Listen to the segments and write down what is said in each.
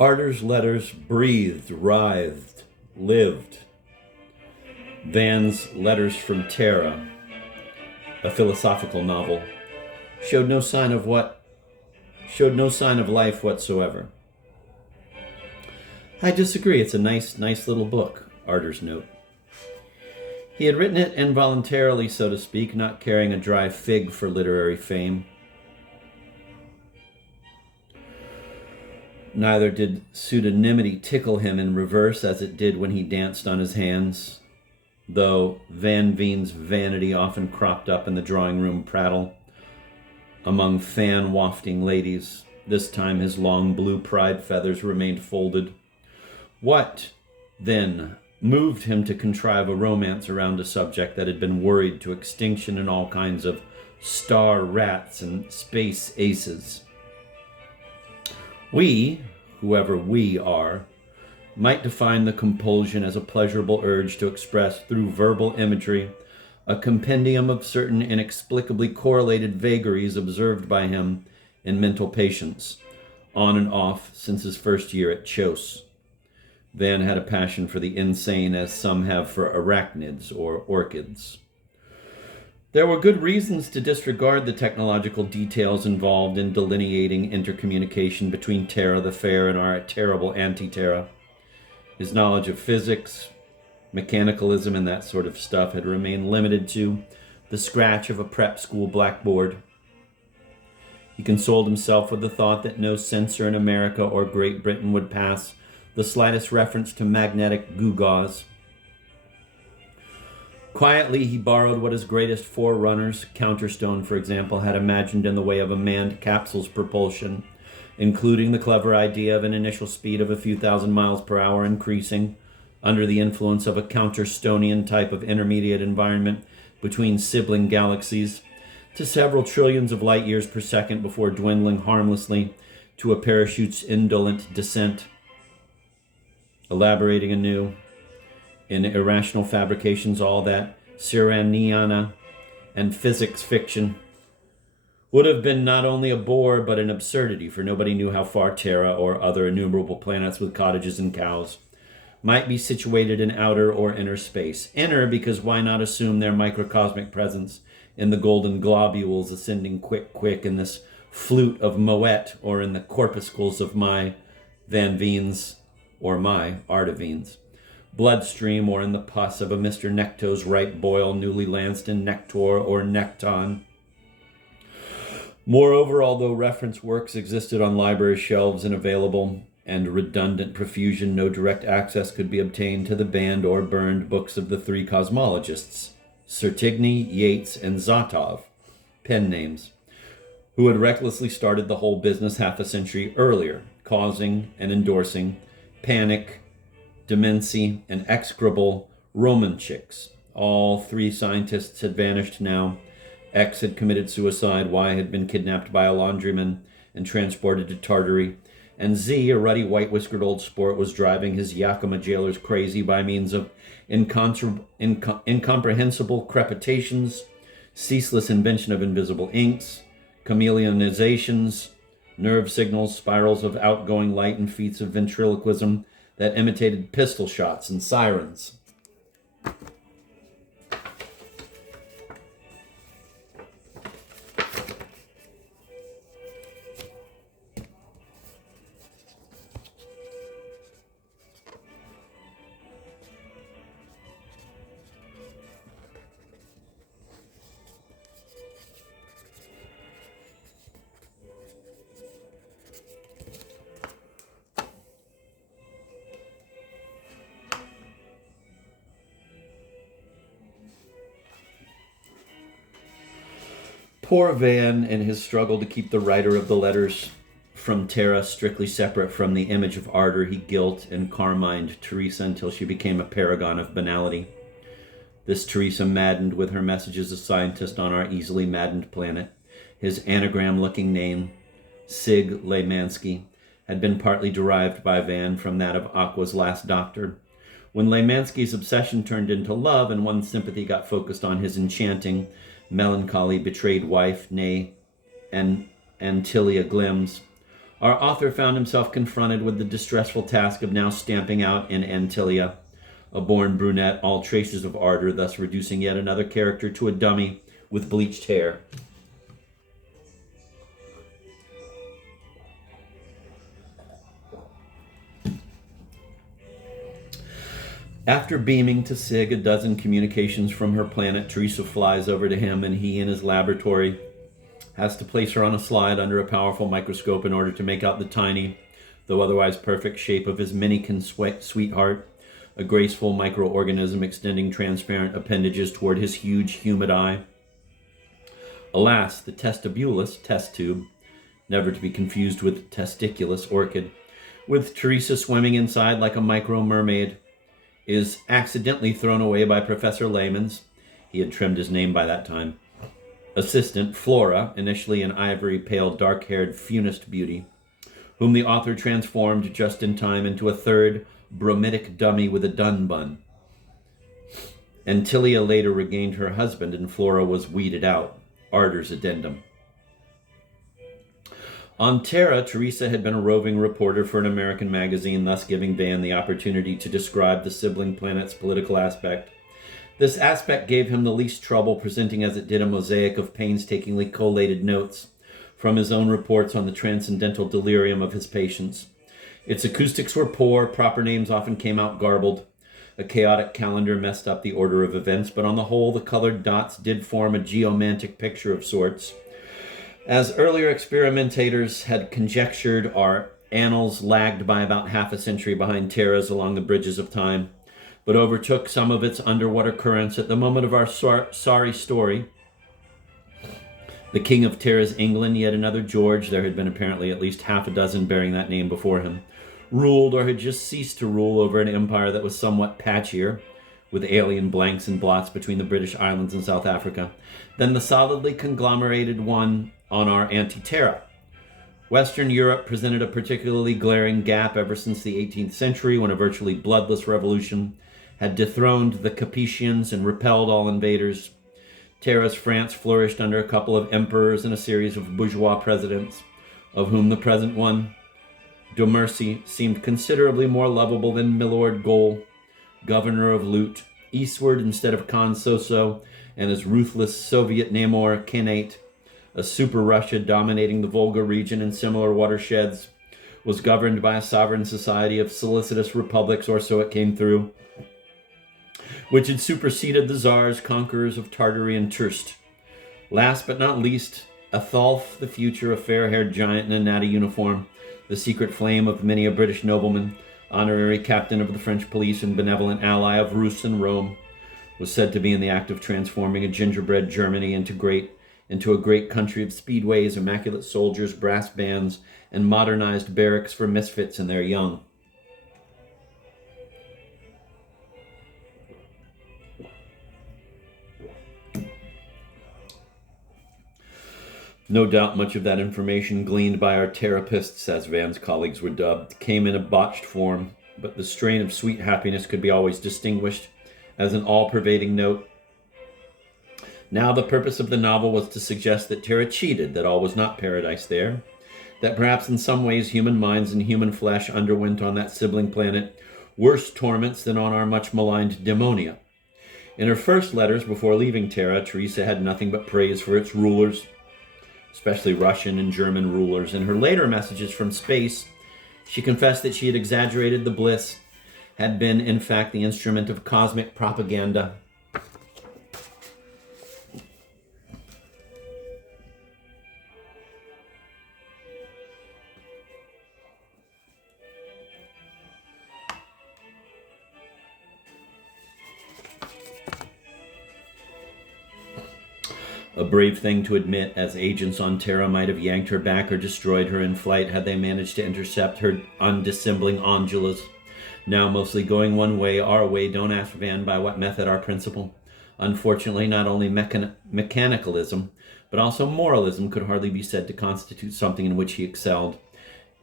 Arter's letters breathed, writhed, lived. Van's Letters from Terra, a philosophical novel, showed no sign of life whatsoever. I disagree. It's a nice little book, Arter's note. He had written it involuntarily, so to speak, not caring a dry fig for literary fame. Neither did pseudonymity tickle him in reverse as it did when he danced on his hands, though Van Veen's vanity often cropped up in the drawing room prattle among fan-wafting ladies. This time his long blue pride feathers remained folded. What, then, moved him to contrive a romance around a subject that had been worried to extinction in all kinds of star rats and space aces? We, whoever we are, might define the compulsion as a pleasurable urge to express through verbal imagery a compendium of certain inexplicably correlated vagaries observed by him in mental patients, on and off since his first year at Chos. Van had a passion for the insane as some have for arachnids or orchids. There were good reasons to disregard the technological details involved in delineating intercommunication between Terra the Fair and our terrible anti-Terra. His knowledge of physics, mechanicalism, and that sort of stuff had remained limited to the scratch of a prep school blackboard. He consoled himself with the thought that no censor in America or Great Britain would pass the slightest reference to magnetic gewgaws. Quietly, he borrowed what his greatest forerunners, Counterstone, for example, had imagined in the way of a manned capsule's propulsion, including the clever idea of an initial speed of a few thousand miles per hour increasing under the influence of a Counterstonian type of intermediate environment between sibling galaxies to several trillions of light years per second before dwindling harmlessly to a parachute's indolent descent. Elaborating anew, in irrational fabrications, all that Siraniana and physics fiction would have been not only a bore but an absurdity, for nobody knew how far Terra or other innumerable planets with cottages and cows might be situated in outer or inner space. Inner, because why not assume their microcosmic presence in the golden globules ascending quick in this flute of Moet, or in the corpuscles of my Van Veen's or my Artevines bloodstream, or in the pus of a Mr. Necto's ripe boil newly lanced in Nectar or Necton. Moreover, although reference works existed on library shelves in available and redundant profusion, no direct access could be obtained to the banned or burned books of the three cosmologists, Sertigny, Yates, and Zotov, pen names, who had recklessly started the whole business half a century earlier, causing and endorsing panic, demency, and execrable Romanchiks. All three scientists had vanished now. X had committed suicide, Y had been kidnapped by a laundryman and transported to Tartary, and Z, a ruddy white-whiskered old sport, was driving his Yakima jailers crazy by means of incomprehensible crepitations, ceaseless invention of invisible inks, chameleonizations, nerve signals, spirals of outgoing light, and feats of ventriloquism that imitated pistol shots and sirens. Poor Van, in his struggle to keep the writer of the letters from Terra strictly separate from the image of Arter, he gilt and carmined Teresa until she became a paragon of banality. This Teresa maddened with her message as a scientist on our easily maddened planet. His anagram-looking name, Sig Leymansky, had been partly derived by Van from that of Aqua's last doctor. When Leymansky's obsession turned into love and one's sympathy got focused on his enchanting, melancholy, betrayed wife, nay, Antilia Glims, our author found himself confronted with the distressful task of now stamping out in Antilia, a born brunette, all traces of ardor, thus reducing yet another character to a dummy with bleached hair. After beaming to Sig a dozen communications from her planet, Teresa flies over to him, and he, in his laboratory, has to place her on a slide under a powerful microscope in order to make out the tiny, though otherwise perfect shape of his Minikin sweetheart, a graceful microorganism extending transparent appendages toward his huge, humid eye. Alas, the testibulus, test tube, never to be confused with testiculus, orchid, with Teresa swimming inside like a micro-mermaid, is accidentally thrown away by Professor Layman's, he had trimmed his name by that time, assistant, Flora, initially an ivory-pale, dark-haired, funest beauty, whom the author transformed just in time into a third bromidic dummy with a dun bun. Antilia later regained her husband, and Flora was weeded out. Ardor's addendum. On Terra, Teresa had been a roving reporter for an American magazine, thus giving Van the opportunity to describe the sibling planet's political aspect. This aspect gave him the least trouble, presenting as it did a mosaic of painstakingly collated notes from his own reports on the transcendental delirium of his patients. Its acoustics were poor, proper names often came out garbled. A chaotic calendar messed up the order of events, but on the whole, the colored dots did form a geomantic picture of sorts. As earlier experimentators had conjectured, our annals lagged by about half a century behind Terra's along the bridges of time, but overtook some of its underwater currents at the moment of our sorry story. The king of Terra's England, yet another George, there had been apparently at least half a dozen bearing that name before him, ruled or had just ceased to rule over an empire that was somewhat patchier, with alien blanks and blots between the British Islands and South Africa, than the solidly conglomerated one on our anti-Terra. Western Europe presented a particularly glaring gap ever since the 18th century, when a virtually bloodless revolution had dethroned the Capetians and repelled all invaders. Terra's France flourished under a couple of emperors and a series of bourgeois presidents, of whom the present one, de Mercy, seemed considerably more lovable than Milord Gol, governor of Lut, eastward instead of Khan Soso, and his ruthless Soviet Namor Khanate, a super Russia dominating the Volga region and similar watersheds, was governed by a sovereign society of solicitous republics, or so it came through, which had superseded the czars, conquerors of Tartary and Turst. Last but not least, Athalf the future, a fair-haired giant in a natty uniform, the secret flame of many a British nobleman, honorary captain of the French police and benevolent ally of Rus and Rome, was said to be in the act of transforming a gingerbread Germany into a great country of speedways, immaculate soldiers, brass bands, and modernized barracks for misfits and their young. No doubt much of that information gleaned by our therapists, as Van's colleagues were dubbed, came in a botched form, but the strain of sweet happiness could be always distinguished as an all-pervading note. Now the purpose of the novel was to suggest that Terra cheated, that all was not paradise there, that perhaps in some ways human minds and human flesh underwent on that sibling planet worse torments than on our much-maligned Demonia. In her first letters before leaving Terra, Teresa had nothing but praise for its rulers, especially Russian and German rulers. In her later messages from space, she confessed that she had exaggerated the bliss, had been, in fact, the instrument of cosmic propaganda. A brave thing to admit, as agents on Terra might have yanked her back or destroyed her in flight had they managed to intercept her undissembling Angelus. Now mostly going one way, our way, don't ask Van by what method, our principle. Unfortunately, not only mechanicalism, but also moralism could hardly be said to constitute something in which he excelled.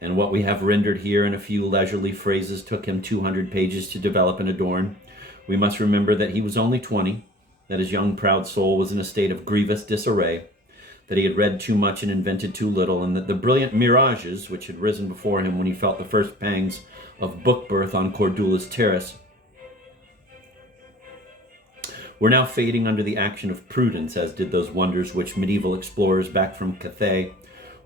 And what we have rendered here in a few leisurely phrases took him 200 pages to develop and adorn. We must remember that he was only 20, that his young proud soul was in a state of grievous disarray, that he had read too much and invented too little, and that the brilliant mirages which had risen before him when he felt the first pangs of book birth on Cordula's terrace were now fading under the action of prudence, as did those wonders which medieval explorers back from Cathay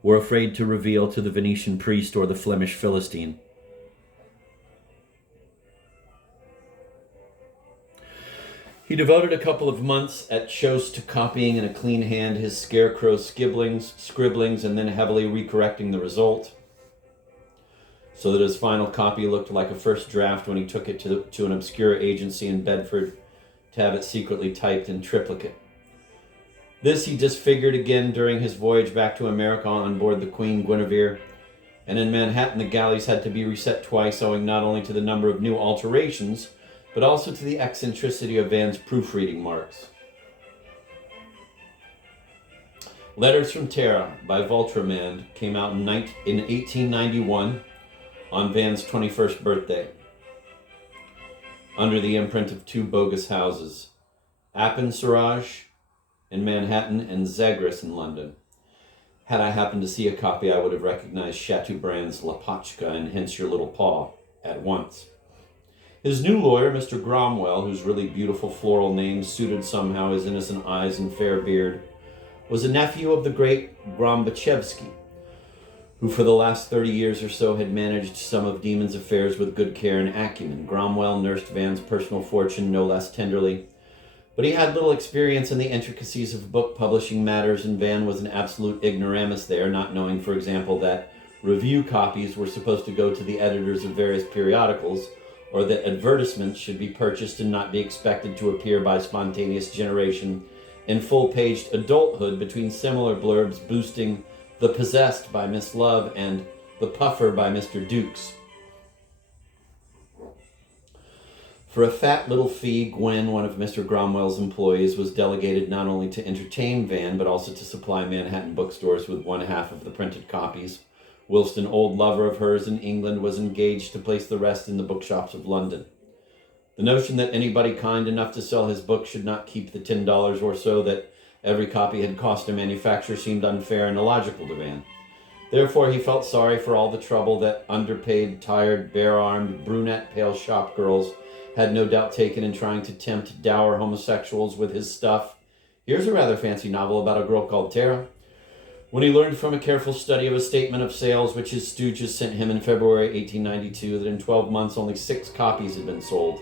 were afraid to reveal to the Venetian priest or the Flemish Philistine. He devoted a couple of months at Chos to copying in a clean hand his scarecrow scribblings, and then heavily recorrecting the result, so that his final copy looked like a first draft when he took it to an obscure agency in Bedford to have it secretly typed in triplicate. This he disfigured again during his voyage back to America on board the Queen Guinevere, and in Manhattan the galleys had to be reset twice, owing not only to the number of new alterations, but also to the eccentricity of Van's proofreading marks. Letters from Terra by Voltramand came out in 1891 on Van's 21st birthday, under the imprint of two bogus houses, Appenserage in Manhattan and Zagros in London. Had I happened to see a copy, I would have recognized Chateaubriand's Lapotchka and hence your little paw at once. His new lawyer, Mr. Gromwell, whose really beautiful floral name suited somehow his innocent eyes and fair beard, was a nephew of the great Grombachevsky, who for the last 30 years or so had managed some of Demon's affairs with good care and acumen. Gromwell nursed Van's personal fortune no less tenderly, but he had little experience in the intricacies of book publishing matters, and Van was an absolute ignoramus there, not knowing, for example, that review copies were supposed to go to the editors of various periodicals, or that advertisements should be purchased and not be expected to appear by spontaneous generation in full-paged adulthood between similar blurbs boosting The Possessed by Miss Love and The Puffer by Mr. Dukes. For a fat little fee, Gwen, one of Mr. Gromwell's employees, was delegated not only to entertain Van, but also to supply Manhattan bookstores with one half of the printed copies, whilst an old lover of hers in England was engaged to place the rest in the bookshops of London. The notion that anybody kind enough to sell his book should not keep the $10 or so that every copy had cost a manufacturer seemed unfair and illogical to Van. Therefore, he felt sorry for all the trouble that underpaid, tired, bare-armed, brunette, pale shop girls had no doubt taken in trying to tempt dour homosexuals with his stuff. Here's a rather fancy novel about a girl called Tara. When he learned from a careful study of a statement of sales which his stooges sent him in February 1892 that in 12 months only 6 copies had been sold,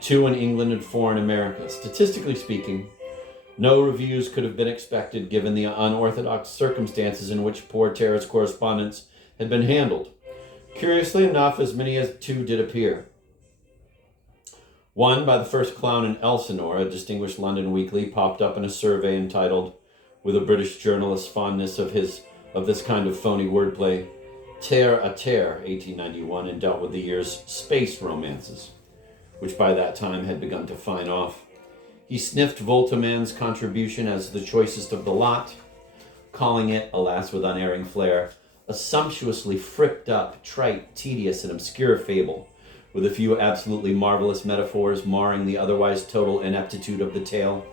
2 in England and 4 in America. Statistically speaking, no reviews could have been expected given the unorthodox circumstances in which poor Tara's correspondence had been handled. Curiously enough, as many as 2 did appear. One, by the first clown in Elsinore, a distinguished London weekly, popped up in a survey entitled, with a British journalist's fondness of this kind of phony wordplay, Terre à Terre, 1891, and dealt with the year's space romances, which by that time had begun to fine off. He sniffed Voltamand's contribution as the choicest of the lot, calling it, alas with unerring flair, a sumptuously fripped up, trite, tedious, and obscure fable, with a few absolutely marvelous metaphors marring the otherwise total ineptitude of the tale.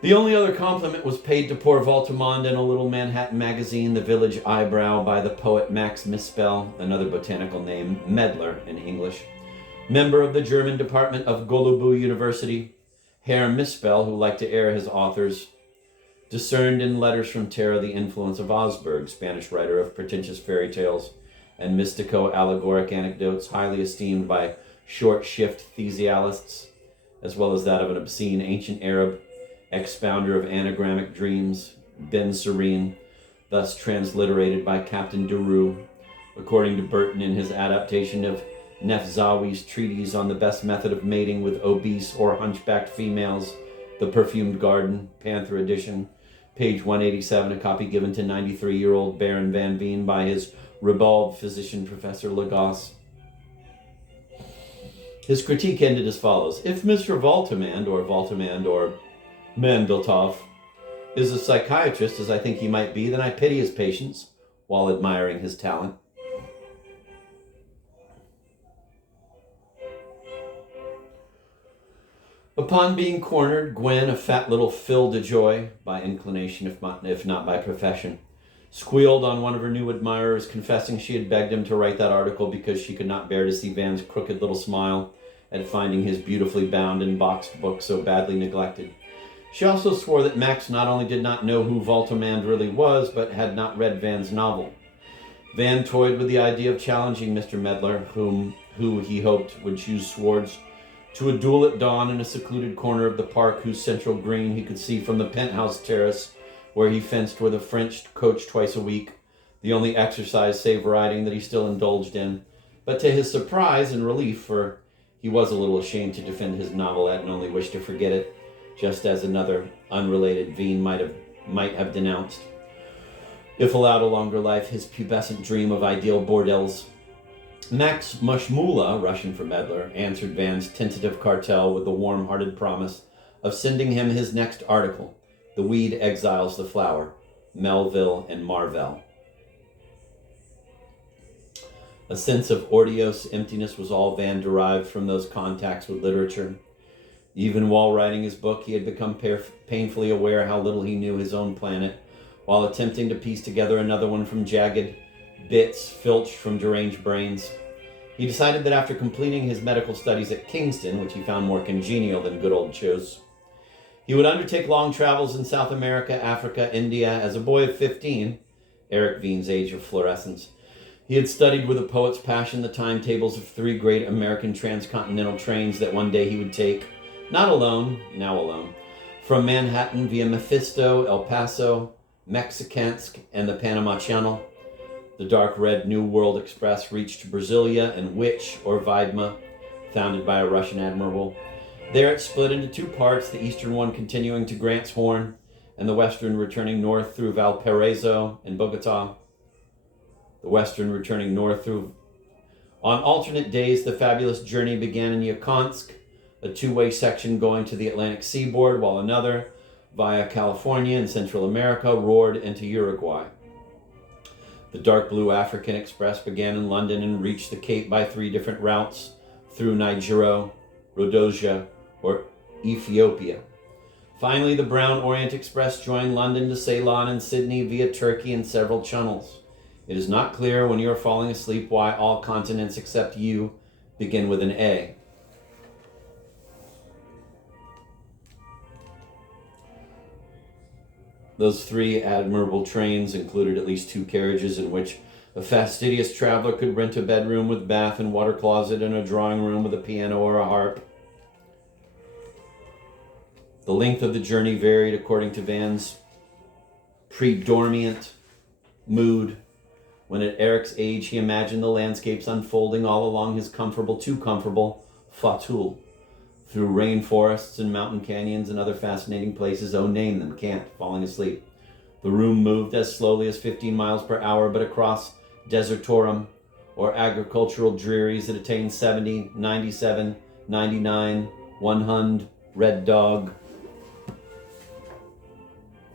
The only other compliment was paid to poor Voltamand in a little Manhattan magazine, The Village Eyebrow, by the poet Max Mispel, another botanical name, Medler in English, member of the German department of Golubu University. Herr Mispel, who liked to air his authors, discerned in Letters from Terra the influence of Osberg, Spanish writer of pretentious fairy tales and mystico-allegoric anecdotes, highly esteemed by short-shift thesialists, as well as that of an obscene ancient Arab expounder of anagrammic dreams, Ben Serene, thus transliterated by Captain Deroux, according to Burton in his adaptation of Nefzawi's treatise on the best method of mating with obese or hunchbacked females, The Perfumed Garden, Panther edition, page 187, a copy given to 93-year-old Baron Van Veen by his ribald physician, Professor Lagasse. His critique ended as follows: if Mr. Voltamand or Mandeltoff is a psychiatrist, as I think he might be, then I pity his patients while admiring his talent. Upon being cornered, Gwen, a fat little Phil de Joy, by inclination if not by profession, squealed on one of her new admirers, confessing she had begged him to write that article because she could not bear to see Van's crooked little smile at finding his beautifully bound and boxed book so badly neglected. She also swore that Max not only did not know who Voltimand really was, but had not read Van's novel. Van toyed with the idea of challenging Mr. Medlar, who he hoped would choose swords, to a duel at dawn in a secluded corner of the park whose central green he could see from the penthouse terrace where he fenced with a French coach twice a week, the only exercise save riding that he still indulged in. But to his surprise and relief, for he was a little ashamed to defend his novelette and only wished to forget it, just as another unrelated Veen might have denounced, if allowed a longer life, his pubescent dream of ideal bordels. Max Mushmula, Russian for Medlar, answered Van's tentative cartel with the warm-hearted promise of sending him his next article, The Weed Exiles the Flower, Melville and Marvell. A sense of ordiose emptiness was all Van derived from those contacts with literature. Even while writing his book, he had become painfully aware how little he knew his own planet, while attempting to piece together another one from jagged bits filched from deranged brains. He decided that after completing his medical studies at Kingston, which he found more congenial than good old Chos, he would undertake long travels in South America, Africa, India. As a boy of 15, Eric Veen's age of fluorescence, he had studied with a poet's passion the timetables of 3 great American transcontinental trains that one day he would take, not alone, now alone, from Manhattan via Mephisto, El Paso, Mexicansk, and the Panama Channel. The dark red New World Express reached Brasilia and Witch, or Vidma, founded by a Russian admiral. There it split into 2 parts, the eastern one continuing to Grant's Horn, and the western returning north through Valparaiso and Bogota. The western returning north through... On alternate days, the fabulous journey began in Yakonsk, a 2-way section going to the Atlantic seaboard, while another, via California and Central America, roared into Uruguay. The dark blue African Express began in London and reached the Cape by 3 different routes through Nigeria, Rhodesia, or Ethiopia. Finally, the brown Orient Express joined London to Ceylon and Sydney via Turkey and several channels. It is not clear when you are falling asleep why all continents except you begin with an A. Those 3 admirable trains included at least 2 carriages in which a fastidious traveler could rent a bedroom with bath and water closet and a drawing room with a piano or a harp. The length of the journey varied according to Van's predormient mood. When at Eric's age he imagined the landscapes unfolding all along his too comfortable fauteuil, through rainforests and mountain canyons and other fascinating places, name them, can't, falling asleep. The room moved as slowly as 15 miles per hour, but across desertorum, or agricultural drearies that attained 70, 97, 99, 100, Red Dog,